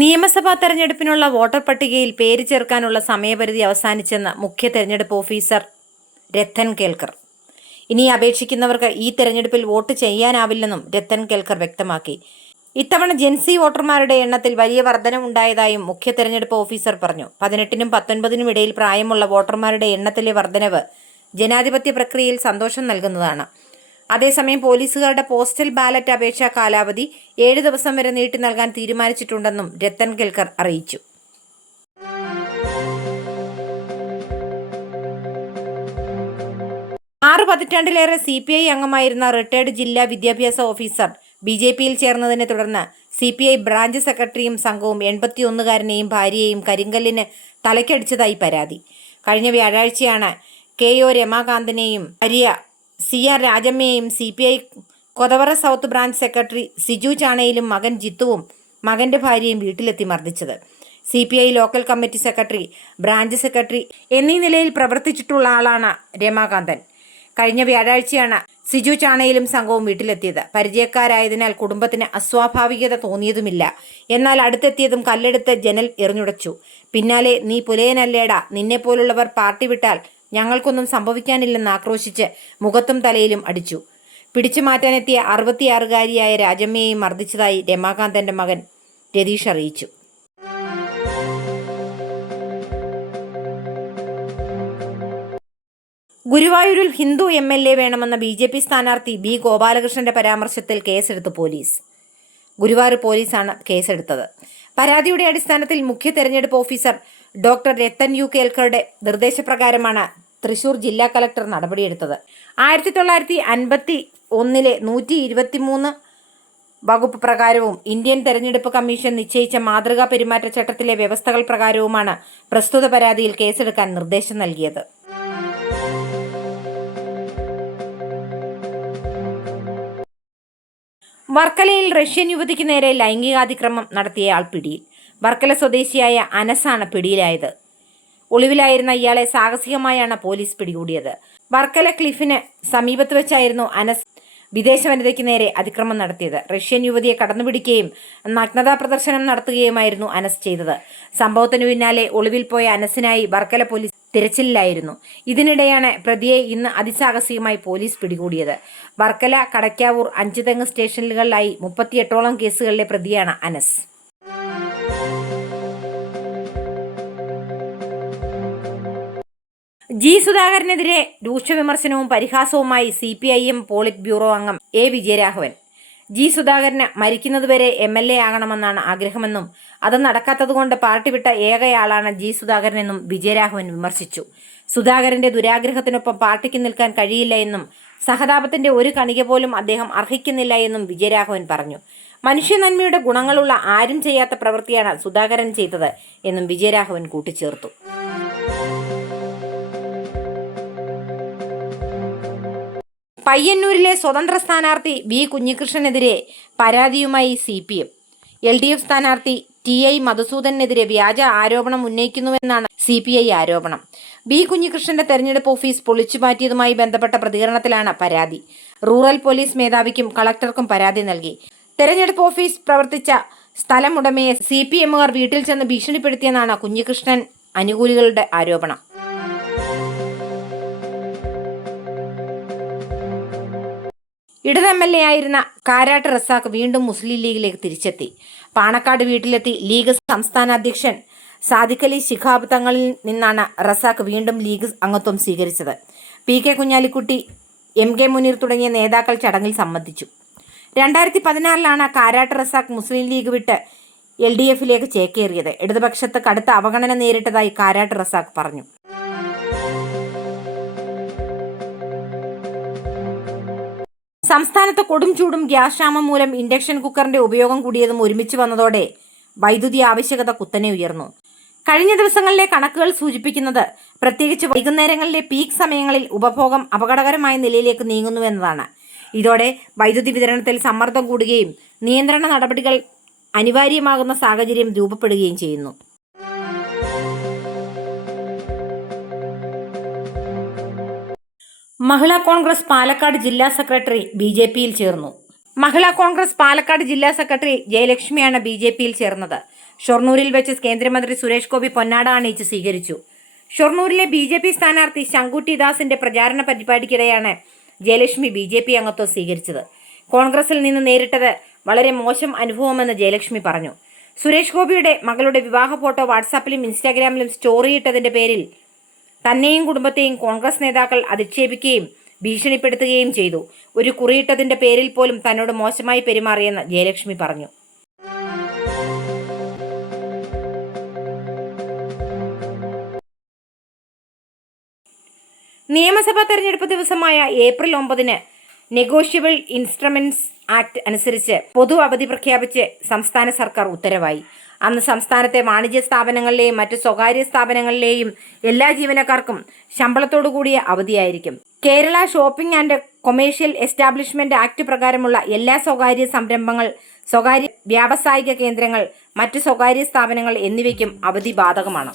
നിയമസഭാ തെരഞ്ഞെടുപ്പിനുള്ള വോട്ടർ പട്ടികയിൽ പേര് ചേർക്കാനുള്ള സമയപരിധി അവസാനിച്ചെന്ന് മുഖ്യ തെരഞ്ഞെടുപ്പ് ഓഫീസർ രത്തൻ കേൽക്കർ. ഇനി അപേക്ഷിക്കുന്നവർക്ക് ഈ തെരഞ്ഞെടുപ്പിൽ വോട്ട് ചെയ്യാനാവില്ലെന്നും രത്തൻ കേൽക്കർ വ്യക്തമാക്കി. ഇത്തവണ ജെൻസി വോട്ടർമാരുടെ എണ്ണത്തിൽ വലിയ വർധനവുണ്ടായതായും മുഖ്യ തെരഞ്ഞെടുപ്പ് ഓഫീസർ പറഞ്ഞു. 18നും 19നും ഇടയിൽ പ്രായമുള്ള വോട്ടർമാരുടെ എണ്ണത്തിലെ വർധനവ് ജനാധിപത്യ പ്രക്രിയയിൽ സന്തോഷം നൽകുന്നതാണ്. അതേസമയം പോലീസുകാരുടെ പോസ്റ്റൽ ബാലറ്റ് അപേക്ഷാ കാലാവധി 7 ദിവസം വരെ നീട്ടി നൽകാൻ തീരുമാനിച്ചിട്ടുണ്ടെന്നും രത്തൻ കേൽക്കർ അറിയിച്ചു. പതിറ്റാണ്ടിലേറെ CPI അംഗമായിരുന്ന റിട്ടയർഡ് ജില്ലാ വിദ്യാഭ്യാസ ഓഫീസർ BJPയിൽ ചേർന്നതിനെ തുടർന്ന് CPI ബ്രാഞ്ച് സെക്രട്ടറിയും സംഘവും 81കാരനെയും ഭാര്യയെയും കരിങ്കല്ലിന് തലയ്ക്കടിച്ചതായി പരാതി. കഴിഞ്ഞ വ്യാഴാഴ്ചയാണ് KO രമാകാന്തിനെയും ഭാര്യ CR രാജമ്മയെയും CPI Kothavara south branch secretary Siju ചാണയിലും മകൻ ജിത്തുവും മകന്റെ ഭാര്യയും വീട്ടിലെത്തി മർദ്ദിച്ചത്. CPI local committee secretary, branch secretary എന്നീ നിലയിൽ പ്രവർത്തിച്ചിട്ടുള്ള ആളാണ് രമാകാന്തൻ. കഴിഞ്ഞ വ്യാഴാഴ്ചയാണ് സിജു ചാണയിലും സംഘവും വീട്ടിലെത്തിയത്. പരിചയക്കാരായതിനാൽ കുടുംബത്തിന് അസ്വാഭാവികത തോന്നിയതുമില്ല. എന്നാൽ അടുത്തെത്തിയതും കല്ലെടുത്ത് ജനൽ എറിഞ്ഞുടച്ചു. പിന്നാലെ നീ പുലയനല്ലേടാ, നിന്നെപ്പോലുള്ളവർ പാർട്ടി വിട്ടാൽ ഞങ്ങൾക്കൊന്നും സംഭവിക്കാനില്ലെന്ന് ആക്രോശിച്ച് മുഖത്തും തലയിലും അടിച്ചു. പിടിച്ചു മാറ്റാനെത്തിയ 66കാരിയായ രാജമ്മയെയും മർദ്ദിച്ചതായി രമാകാന്തന്റെ മകൻ രതീഷ് അറിയിച്ചു. ഗുരുവായൂരിൽ ഹിന്ദു MLA വേണമെന്ന BJP സ്ഥാനാർത്ഥി B ഗോപാലകൃഷ്ണന്റെ പരാമർശത്തിൽ കേസെടുത്തു പോലീസ്. ഗുരുവായൂർ പോലീസാണ് കേസെടുത്തത്. പരാതിയുടെ അടിസ്ഥാനത്തിൽ മുഖ്യ തെരഞ്ഞെടുപ്പ് ഓഫീസർ ഡോക്ടർ രത്തൻ കേൽക്കറുടെ നിർദ്ദേശപ്രകാരമാണ് തൃശൂർ ജില്ലാ കളക്ടർ നടപടിയെടുത്തത്. 1951 123 വകുപ്പ് പ്രകാരവും ഇന്ത്യൻ തെരഞ്ഞെടുപ്പ് കമ്മീഷൻ നിശ്ചയിച്ച മാതൃകാ പെരുമാറ്റച്ചട്ടത്തിലെ വ്യവസ്ഥകൾ പ്രകാരവുമാണ് പ്രസ്തുത പരാതിയിൽ കേസെടുക്കാൻ നിർദ്ദേശം നൽകിയത്. വർക്കലയിൽ റഷ്യൻ യുവതിക്ക് നേരെ ലൈംഗികാതിക്രമം നടത്തിയയാൾ പിടിയിൽ. വർക്കല സ്വദേശിയായ അനസാണ് പിടിയിലായത്. ഒളിവിലായിരുന്ന ഇയാളെ സാഹസികമായാണ് പോലീസ് പിടികൂടിയത്. വർക്കല ക്ലിഫിന് സമീപത്ത് വെച്ചായിരുന്നു അനസ് വിദേശ വനിതയ്ക്ക് നേരെ അതിക്രമം നടത്തിയത്. റഷ്യൻ യുവതിയെ കടന്നുപിടിക്കുകയും നഗ്നതാ പ്രദർശനം നടത്തുകയുമായിരുന്നു അനസ് ചെയ്തത്. സംഭവത്തിനു പിന്നാലെ ഒളിവിൽ പോയ അനസിനായി വർക്കല പോലീസ് തിരച്ചിലിലായിരുന്നു. ഇതിനിടെയാണ് പ്രതിയെ ഇന്ന് അതിസാഹസികമായി പോലീസ് പിടികൂടിയത്. വർക്കല, കടയ്ക്കാവൂർ, അഞ്ചുതെങ്ങ് സ്റ്റേഷനുകളിലായി 38ഓളം കേസുകളിലെ പ്രതിയാണ് അനസ്. സുധാകരനെതിരെ രൂക്ഷ വിമർശനവും പരിഹാസവുമായി CPIM പോളിറ്റ് ബ്യൂറോ അംഗം A വിജയരാഘവൻ. സുധാകരന് മരിക്കുന്നതുവരെ MLA ആകണമെന്നാണ് ആഗ്രഹമെന്നും അത് നടക്കാത്തതുകൊണ്ട് പാർട്ടി വിട്ട ഏകയാളാണ് സുധാകരനെന്നും വിജയരാഘവൻ വിമർശിച്ചു. സുധാകരന്റെ ദുരാഗ്രഹത്തിനൊപ്പം പാർട്ടിക്ക് നിൽക്കാൻ കഴിയില്ല എന്നും സഹതാപത്തിന്റെ ഒരു കണിക പോലും അദ്ദേഹം അർഹിക്കുന്നില്ല എന്നും വിജയരാഘവൻ പറഞ്ഞു. മനുഷ്യനന്മയുടെ ഗുണങ്ങളുള്ള ആരും ചെയ്യാത്ത പ്രവൃത്തിയാണ് സുധാകരൻ ചെയ്തത് എന്നും വിജയരാഘവൻ കൂട്ടിച്ചേർത്തു. പയ്യന്നൂരിലെ സ്വതന്ത്ര സ്ഥാനാർത്ഥി V കുഞ്ഞികൃഷ്ണനെതിരെ പരാതിയുമായി CPM. LDF സ്ഥാനാർത്ഥി TI മധുസൂദനെതിരെ വ്യാജ ആരോപണം ഉന്നയിക്കുന്നുവെന്നാണ് CPI ആരോപണം. V കുഞ്ഞികൃഷ്ണന്റെ തെരഞ്ഞെടുപ്പ് ഓഫീസ് പൊളിച്ചുമാറ്റിയതുമായി ബന്ധപ്പെട്ട പ്രതികരണത്തിലാണ് പരാതി. റൂറൽ പോലീസ് മേധാവിക്കും കളക്ടർക്കും പരാതി നൽകി. തെരഞ്ഞെടുപ്പ് ഓഫീസ് പ്രവർത്തിച്ച സ്ഥലമുടമയെ CPMകാർ വീട്ടിൽ ചെന്ന് ഭീഷണിപ്പെടുത്തിയെന്നാണ് കുഞ്ഞികൃഷ്ണൻ അനുകൂലികളുടെ ആരോപണം. ഇടത് MLA ആയിരുന്ന കാരാട്ട് റസാഖ് വീണ്ടും മുസ്ലിം ലീഗിലേക്ക് തിരിച്ചെത്തി. പാണക്കാട് വീട്ടിലെത്തി ലീഗ് സംസ്ഥാന അധ്യക്ഷൻ സാദിഖ് അലി ശിഹാബ് തങ്ങളിൽ നിന്നാണ് റസാഖ് വീണ്ടും ലീഗ് അംഗത്വം സ്വീകരിച്ചത്. PK കുഞ്ഞാലിക്കുട്ടി, MK മുനീർ തുടങ്ങിയ നേതാക്കൾ ചടങ്ങിൽ സംബന്ധിച്ചു. 2016 കാരാട്ട് റസാഖ് മുസ്ലിം ലീഗ് വിട്ട് LDFിലേക്ക് ചേക്കേറിയത്. ഇടതുപക്ഷത്ത് കടുത്ത അവഗണന നേരിട്ടതായി കാരാട്ട് റസാഖ് പറഞ്ഞു. സംസ്ഥാനത്ത് കൊടും ചൂടും ഗ്യാസ് ക്ഷാമം മൂലം ഇൻഡക്ഷൻ കുക്കറിന്റെ ഉപയോഗം കൂടിയതും ഒരുമിച്ച് വന്നതോടെ വൈദ്യുതി ആവശ്യകത കുത്തനെ ഉയർന്നു. കഴിഞ്ഞ ദിവസങ്ങളിലെ കണക്കുകൾ സൂചിപ്പിക്കുന്നത് പ്രത്യേകിച്ച് വൈകുന്നേരങ്ങളിലെ പീക്ക് സമയങ്ങളിൽ ഉപഭോഗം അപകടകരമായ നിലയിലേക്ക് നീങ്ങുന്നുവെന്നതാണ്. ഇതോടെ വൈദ്യുതി വിതരണത്തിൽ സമ്മർദ്ദം കൂടുകയും നിയന്ത്രണ നടപടികൾ അനിവാര്യമാകുന്ന സാഹചര്യം രൂപപ്പെടുകയും ചെയ്യുന്നു. മഹിളാ കോൺഗ്രസ് പാലക്കാട് ജില്ലാ സെക്രട്ടറി BJPയിൽ ചേർന്നു. മഹിളാ കോൺഗ്രസ് പാലക്കാട് ജില്ലാ സെക്രട്ടറി ജയലക്ഷ്മിയാണ് BJPയിൽ ചേർന്നത്. ഷൊർണൂരിൽ വെച്ച് കേന്ദ്രമന്ത്രി സുരേഷ് ഗോപി പൊന്നാട അണിയിച്ച് സ്വീകരിച്ചു. ഷൊർണൂരിലെ BJP സ്ഥാനാർത്ഥി ശങ്കുട്ടി ദാസിന്റെ പ്രചാരണ പരിപാടിക്കിടെയാണ് ജയലക്ഷ്മി BJP അംഗത്വം സ്വീകരിച്ചത്. കോൺഗ്രസിൽ നിന്ന് നേരിട്ടത് വളരെ മോശം അനുഭവമെന്ന് ജയലക്ഷ്മി പറഞ്ഞു. സുരേഷ് ഗോപിയുടെ മകളുടെ വിവാഹ ഫോട്ടോ വാട്സാപ്പിലും ഇൻസ്റ്റാഗ്രാമിലും സ്റ്റോറി ഇട്ടതിന്റെ പേരിൽ തന്നെയും കുടുംബത്തെയും കോൺഗ്രസ് നേതാക്കൾ അധിക്ഷേപിക്കുകയും ഭീഷണിപ്പെടുത്തുകയും ചെയ്തു. ഒരു കുറിയിട്ടതിന്റെ പേരിൽ പോലും തന്നോട് മോശമായി പെരുമാറിയെന്ന് ജയലക്ഷ്മി പറഞ്ഞു. നിയമസഭാ തെരഞ്ഞെടുപ്പ് ദിവസമായ ഏപ്രിൽ 9 നെഗോഷ്യബിൾ ഇൻസ്ട്രുമെന്റ്സ് ആക്ട് അനുസരിച്ച് പൊതു അവധി പ്രഖ്യാപിച്ച് സംസ്ഥാന സർക്കാർ ഉത്തരവായി. അന്ന് സംസ്ഥാനത്തെ വാണിജ്യ സ്ഥാപനങ്ങളിലെയും മറ്റ് സ്വകാര്യ സ്ഥാപനങ്ങളിലെയും എല്ലാ ജീവനക്കാർക്കും ശമ്പളത്തോടു കൂടിയ അവധിയായിരിക്കും. Kerala shopping and commercial establishment act പ്രകാരമുള്ള എല്ലാ സ്വകാര്യ സംരംഭങ്ങൾ, സ്വകാര്യ വ്യാവസായിക കേന്ദ്രങ്ങൾ, മറ്റ് സ്വകാര്യ സ്ഥാപനങ്ങൾ എന്നിവയ്ക്കും അവധി ബാധകമാണ്.